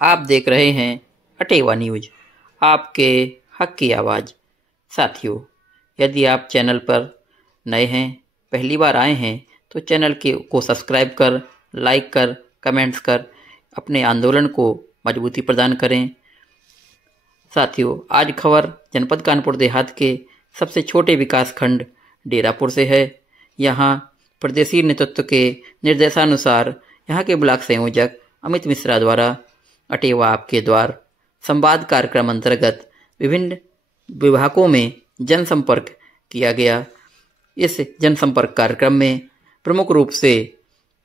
आप देख रहे हैं अटेवा न्यूज, आपके हक की आवाज़। साथियों, यदि आप चैनल पर नए हैं, पहली बार आए हैं, तो चैनल को सब्सक्राइब कर, लाइक कर, कमेंट्स कर अपने आंदोलन को मजबूती प्रदान करें। साथियों, आज खबर जनपद कानपुर देहात के सबसे छोटे विकासखंड डेरापुर से है। यहाँ प्रदेशीय नेतृत्व के निर्देशानुसार यहाँ के ब्लॉक संयोजक अमित मिश्रा द्वारा अटेवा आपके द्वार संवाद कार्यक्रम अंतर्गत विभिन्न विभागों में जनसंपर्क किया गया। इस जनसंपर्क कार्यक्रम में प्रमुख रूप से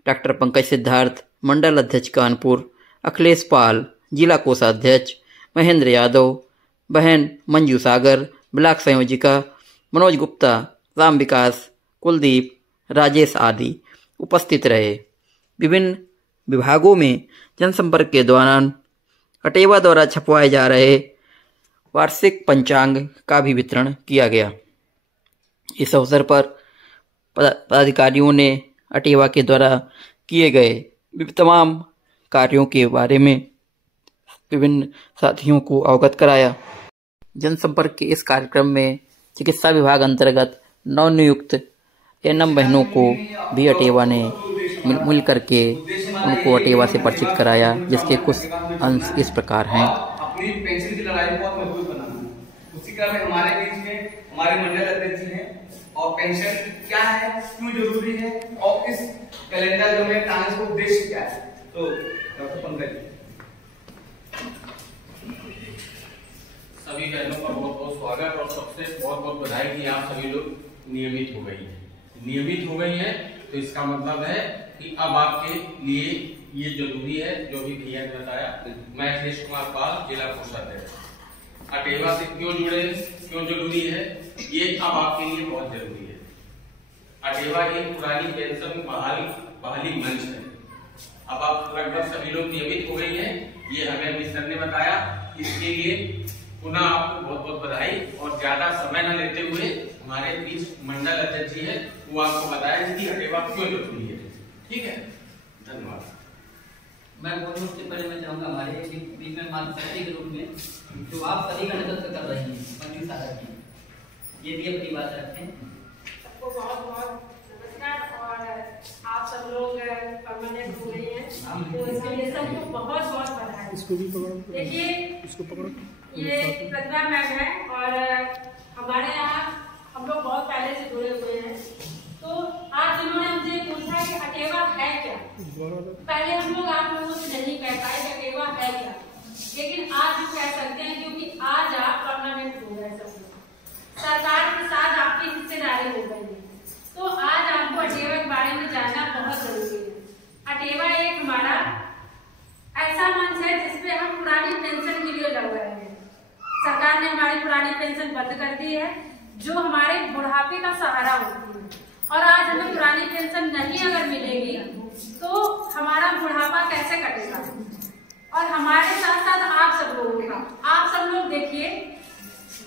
डॉक्टर पंकज सिद्धार्थ, मंडल अध्यक्ष कानपुर, अखिलेश पाल, जिला कोषाध्यक्ष महेंद्र यादव, बहन मंजू सागर, ब्लॉक संयोजिका मनोज गुप्ता, राम विकास, कुलदीप, राजेश आदि उपस्थित रहे। विभिन्न विभागों में जनसंपर्क के दौरान अटेवा द्वारा छपवाए जा रहे वार्षिक पंचांग का भी वितरण किया गया। इस अवसर पर पदाधिकारियों ने अटेवा के द्वारा किए गए तमाम कार्यों के बारे में विभिन्न साथियों को अवगत कराया। जनसंपर्क के इस कार्यक्रम में चिकित्सा विभाग अंतर्गत नवनियुक्त एनएम बहनों को भी अटेवा ने मिल करके उनको अटेवा से परिचित कराया, जिसके कुछ अंश इस प्रकार हैं। अपनी पेंशन की लड़ाई बहुत मजबूत बनाना है। उसी क्रम में हमारे बीच में हमारे मंडल अध्यक्ष जी हैं और पेंशन क्या है, क्यों जरूरी है और इस कैलेंडर जो में कांग्रेस का उद्देश्य क्या है। तो डॉक्टर पंकज जी, सभी बहनों का बहुत बहुत स्वागत और सबसे बहुत बहुत बधाई कि आप सभी लोग नियमित हो गई है। तो इसका मतलब है कि अब आपके लिए ये जरूरी है जो भी भैया ने बताया। मैं अखिलेश कुमार पाल, जिला कोषाध्यक्ष। अटेवा से क्यों जुड़े, क्यों जरूरी है, ये अब आपके लिए बहुत जरूरी है। अटेवा एक पुरानी पेंशन बहाली मंच है। अब आप लगभग सभी लोग नियमित हो गई हैं, ये हमें अमित सर ने बताया। इसके लिए पुनः आपको बहुत बहुत बधाई और ज्यादा समय न लेते हुए हमारे बीच मंडल अध्यक्ष जी है, वो आपको बताया कि अटेवा क्यों जरूरी है। ठीक है, धन्यवाद। मैं बोलूं उससे पहले मैं चाहूंगा हमारे बीच में मातृशक्ति के रूप में जो आप सभी का नेतृत्व कर रही हैं मंजू सागर जी, ये भी अपनी बात रखें। सबको बहुत बहुत नमस्कार और आप सब लोग परमानेंट हो गए हैं, तो इसके लिए सबको बहुत बहुत बधाई। इसको भी पकड़ो, देखिए इसको पकड़ो। ये प्रतिभा मैम है और हमारे यहाँ हम लोग बहुत पहले से जुड़े हुए हैं। तो आज इन्होंने मुझे पूछा कि अटेवा है क्या। पहले हम लोग आप लोगों से नहीं कह पाए कि अटेवा है क्या, लेकिन आज हम कह सकते हैं क्योंकि आज आप परमानेंट हो गए। सब सरकार के साथ आपकी हिस्सेदारी हो गई है, तो आज आपको अटेवा के बारे में जानना बहुत जरूरी है। अटेवा एक हमारा ऐसा मंच है जिसपे हम पुरानी पेंशन के लिए लड़ रहे हैं। सरकार ने हमारी पुरानी पेंशन बंद कर दी है, जो हमारे बुढ़ापे का सहारा होती है। और आज हमें पुरानी पेंशन नहीं अगर मिलेगी तो हमारा बुढ़ापा कैसे कटेगा। और हमारे साथ साथ आप सब लोगों का, आप सब लोग देखिए,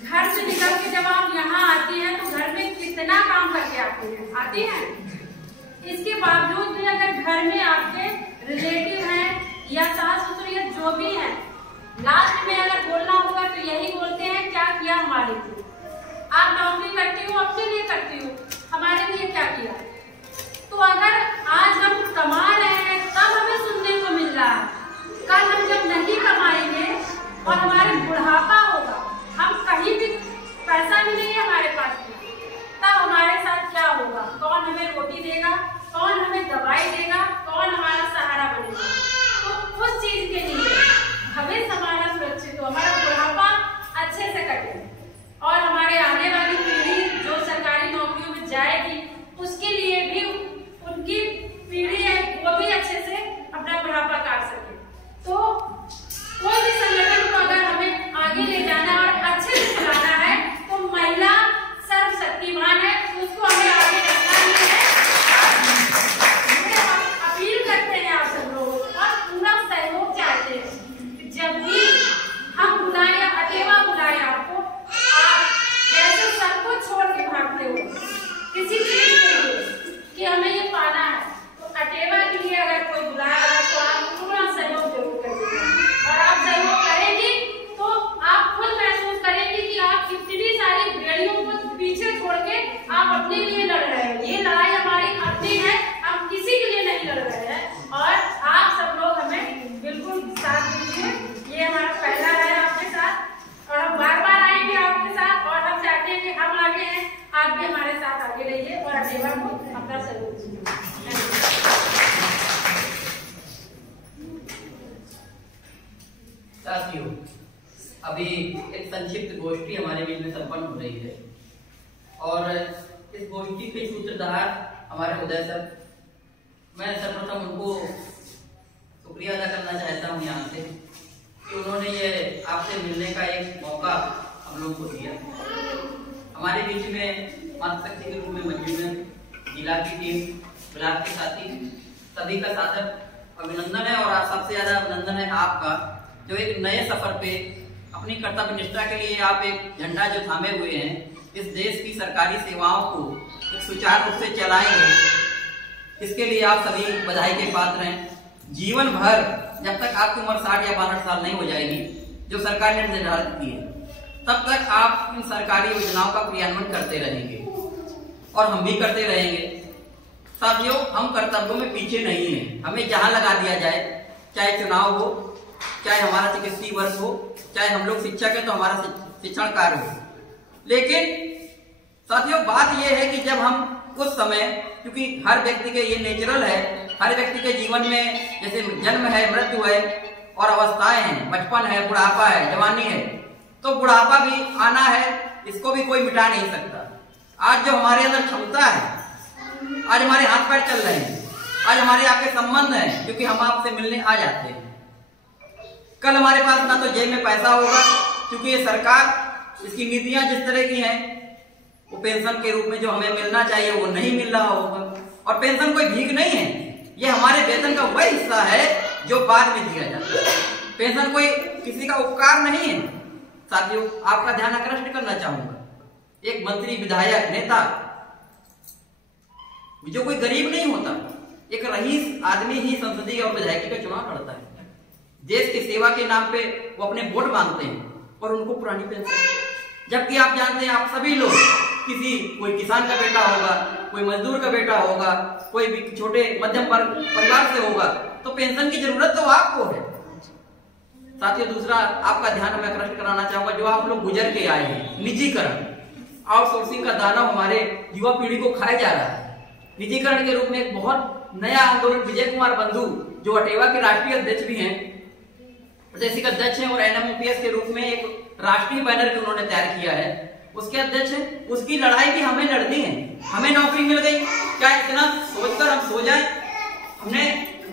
घर से निकल के जब आप यहाँ आती हैं तो घर में कितना काम करके आती हैं। इसके बावजूद भी अगर घर में आपके रिलेटिव हैं या सास ससुर या जो भी है, लास्ट में अगर बोलना होगा तो यही बोलते हैं क्या किया हमारे लिए। आप नौकरी करती हो, अपने लिए करती हो, हमारे लिए क्या किया। तो अगर आज हम कमा रहे हैं तब हमें सुनने को मिल रहा है, कल हम जब नहीं कमाएंगे और हमारे बुढ़ापा होगा, हम कहीं भी पैसा भी नहीं है हमारे पास, तब हमारे साथ क्या होगा, कौन हमें रोटी देगा, कौन हमें दवाई देगा, कौन हमारा सहारा बनेगा। तो उस चीज के लिए भविष्य हमारा सुरक्षित हो, हमारा बुढ़ापा अच्छे से कटे और हमारे आने वाली पीढ़ी जो सरकारी नौकरियों में जाएगी उसके लिए भी उनकी पीढ़ी है वो भी अच्छे से अपना बुढ़ापा काट सके। साथियों, अभी एक संक्षिप्त गोष्ठी हमारे बीच में संपन्न हो रही है और इस गोष्ठी के सूत्रधार हमारे उदय सर। मैं सर्वप्रथम उनको शुक्रिया अदा करना चाहता हूँ यहाँ से कि उन्होंने ये आपसे मिलने का एक मौका हम लोग को दिया। हमारे बीच में मातृशक्ति के रूप में मौजूद है जिला की टीम, ब्लॉक के साथी, सभी का सादर अभिनंदन है। और सबसे ज्यादा अभिनंदन है आपका, जो एक नए सफर पे अपनी कर्तव्य निष्ठा के लिए आप एक झंडा जो थामे हुए हैं, इस देश की सरकारी सेवाओं को सुचारू रूप से चलाएंगे, इसके लिए आप सभी बधाई के पात्र हैं। जीवन भर जब तक आपकी उम्र 60 या 62 साल नहीं हो जाएगी, जो सरकार ने निर्धारित की है, तब तक आप इन सरकारी योजनाओं का क्रियान्वयन करते रहेंगे और हम भी करते रहेंगे। साथियों, हम कर्तव्यों में पीछे नहीं हैं। हमें जहां लगा दिया जाए, चाहे चुनाव हो, चाहे हमारा चिकित्सीय वर्ग हो, चाहे हम लोग शिक्षक है तो हमारा शिक्षण कार्य हो। लेकिन साथियों, बात यह है कि जब हम उस समय, क्योंकि हर व्यक्ति के ये नेचुरल है, हर व्यक्ति के जीवन में जैसे जन्म है, मृत्यु है और अवस्थाएं हैं, बचपन है, बुढ़ापा है, जवानी है, तो बुढ़ापा भी आना है, इसको भी कोई मिटा नहीं सकता। आज जो हमारे अंदर क्षमता है, आज हमारे हाथ पैर चल रहे हैं, आज हमारे आपके संबंध हैं, क्योंकि हम आपसे मिलने आ जाते हैं। कल हमारे पास ना तो जेब में पैसा होगा, क्योंकि ये सरकार, इसकी नीतियां जिस तरह की हैं, वो पेंशन के रूप में जो हमें मिलना चाहिए वो नहीं मिल रहा होगा। और पेंशन कोई भीख नहीं है, ये हमारे वेतन का वही हिस्सा है जो बाद में दिया जाता है। पेंशन कोई किसी का उपकार नहीं है। साथियों, आपका ध्यान आकृष्ट करना चाहूंगा, एक मंत्री, विधायक, नेता जो कोई गरीब नहीं होता, एक रईस आदमी ही संसदीय और विधायकी का चुनाव लड़ता है। देश की सेवा के नाम पे वो अपने वोट मांगते हैं और उनको पुरानी पेंशन। जबकि आप जानते हैं, आप सभी लोग कोई किसान का बेटा होगा, कोई मजदूर का बेटा होगा, कोई भी छोटे मध्यम वर्ग परिवार से होगा, तो पेंशन की जरूरत तो आपको है। साथियों, दूसरा आपका ध्यान मैं आकर्षित कराना चाहूंगा, जो आप लोग गुजर के आए हैं, निजीकरण, आउटसोर्सिंग का दानव हमारे युवा पीढ़ी को खाया जा रहा है। निजीकरण के रूप में एक बहुत नया आंदोलन विजय कुमार बंधु, जो अटेवा के राष्ट्रीय अध्यक्ष भी हैं, प्रादेशिक अध्यक्ष हैं और एनएमओपीएस के रूप में एक राष्ट्रीय बैनर भी उन्होंने तैयार किया है, उसके अध्यक्ष हैं। उसकी लड़ाई भी हमें लड़नी है। हमें नौकरी मिल गई, क्या इतना सोचकर हम सो जाएं? हमने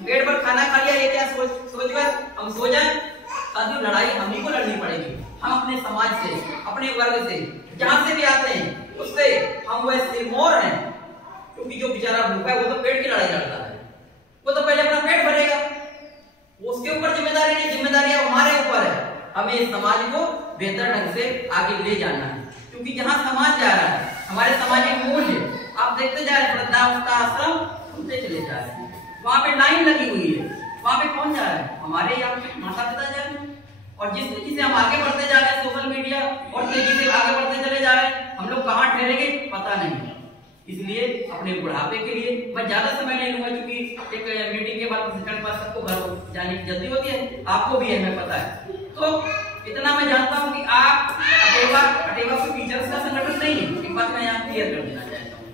पेट भर खाना खा लिया, ये क्या सोचकर हम सो जाएं? साथियों, लड़ाई हम ही को लड़नी पड़ेगी। हम अपने समाज से, अपने वर्ग से, जहां से भी आते हैं, उससे हम वह सिरमौर हैं, क्योंकि जो बेचारा भूखा है वो तो पेट की लड़ाई लड़ता है, वो तो पहले अपना पेट भरेगा, उसके ऊपर जिम्मेदारी नहीं, जिम्मेदारी हमारे ऊपर है। हमें इस समाज को बेहतर ढंग से आगे ले जाना है, क्योंकि जहां समाज जा रहा है, हमारे सामाजिक मूल्य आप देखते जा रहे हैं, वृद्धावस्था आश्रम सुनते चले जा रहे हैं, वहां पे लाइन लगी हुई है, वहां पे कौन जा रहा है? हमारे यहाँ पे माता पिता जा रहे हैं। और जिस तेजी से हम आगे बढ़ते जा रहे हैं सोशल मीडिया, और तेजी से आगे बढ़ते चले जा रहे हैं, हम लोग कहाँ ठहरेंगे पता नहीं। इसलिए अपने बुढ़ापे के लिए मैं ज्यादा समय नहीं लूंगा, क्योंकि एक मीटिंग के बाद प्रशिक्षण के बाद सबको घर जाने की जल्दी होती है, आपको भी है, मैं पता है। तो इतना मैं जानता हूँ कि आप अटेवा कोई टीचर्स का संगठन नहीं है। एक बात मैं यहाँ क्लियर कर देना चाहता हूँ,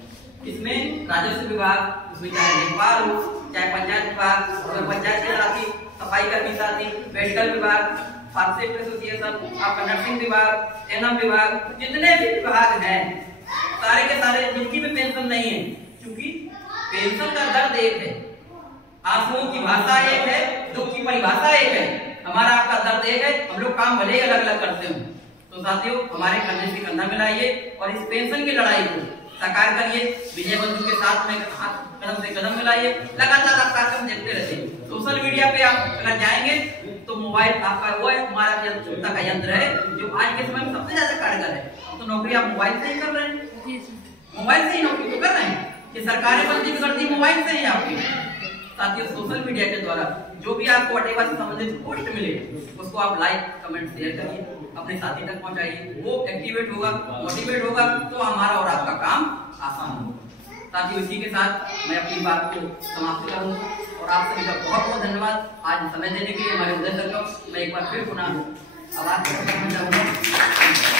इसमें राजस्व विभाग, उसमें चाहे लेखपाल हो, चाहे पंचायत विभाग, पंचायत के साथी, सफाई कर्मी साथी, मेडिकल विभाग, फार्मासिस्ट एसोसिएशन, आपका नर्सिंग विभाग, एनएम विभाग, जितने भी विभाग हैं, सारे के सारे जिनकी भी पेंशन नहीं है, क्योंकि पेंशन का दर्द एक है, आंसुओं की भाषा एक है, दुख की परिभाषा एक है, हमारा आपका दर्द एक है। हम लोग काम भले अलग अलग करते हो, तो साथियों, हमारे कंधे से कंधा मिलाइए और इस पेंशन की लड़ाई को साकार करिए। विजय बंधु के साथ में कदम से कदम मिलाइए, लगातार आप कार्यक्रम देखते रहिए। सोशल मीडिया पे आप अगर जाएंगे तो मोबाइल आपका वो है, हमारा क्षमता का यंत्र है, जो आज के समय में सबसे ज्यादा कारगर है। तो नौकरी आप मोबाइल से ही कर रहे हैं, मोबाइल से ही नौकरी तो कर रहे हैं कि सरकारें बंदी करती मोबाइल से ही आपकी। साथियों, सोशल मीडिया के द्वारा जो भी आपको अटेवा से संबंधित पोस्ट मिले, उसको आप लाइक कमेंट शेयर करिए, अपने साथी तक पहुंचाइए। वो एक्टिवेट होगा, मोटिवेट होगा, तो हमारा और आपका काम आसान होगा। साथियों, इसी के साथ मैं अपनी बात को समाप्त करूंगा और आप सभी का बहुत बहुत धन्यवाद आज समय देने के लिए। हमारे उदय सर को मैं एक बार फिर पुनः आभार करना चाहूंगा।